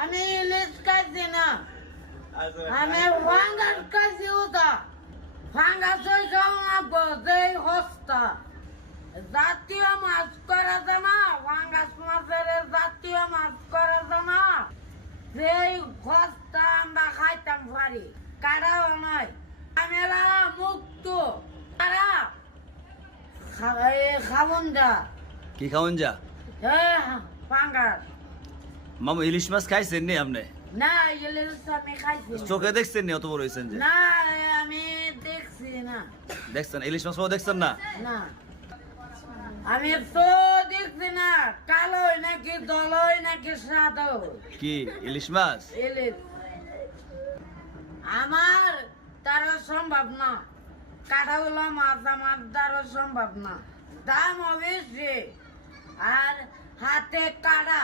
আমি ইলিশ খাইছি না, আমি ফাঙ্গাস খাইছি। ওটা ফাঙ্গাস ওই খাও না, যেই হস্তা জাতীয় মাছ করা যায় না, ফাঙ্গাস মাছের জাতীয় মাছ করা যায় না, যেই হস্তা আমরা খাইতাম পারি, কারাও নয়। আমরা মুক্ত, তারা খাবন যা। কি খাওন যা? ফাঙ্গাস মামু ইলিশ মাছ খাইছেন নি আপনি? না, ইলিশ আমি খাইছি না। চোখে দেখছেন নি? অত বড় হয়েছেন যে। না, আমি দেখছি না। দেখছেন ইলিশ মাছ দেখছেন না? না, আমি তো দেখছি না। কালোই নাকি দলই নাকি সাদা কি ইলিশ মাছ? ইলিশ আমার তারা সম্ভব না। কাঁটাগুলো মাছ আমার দ্বারা সম্ভব না। দাম বেশি আর হাতে কাটা।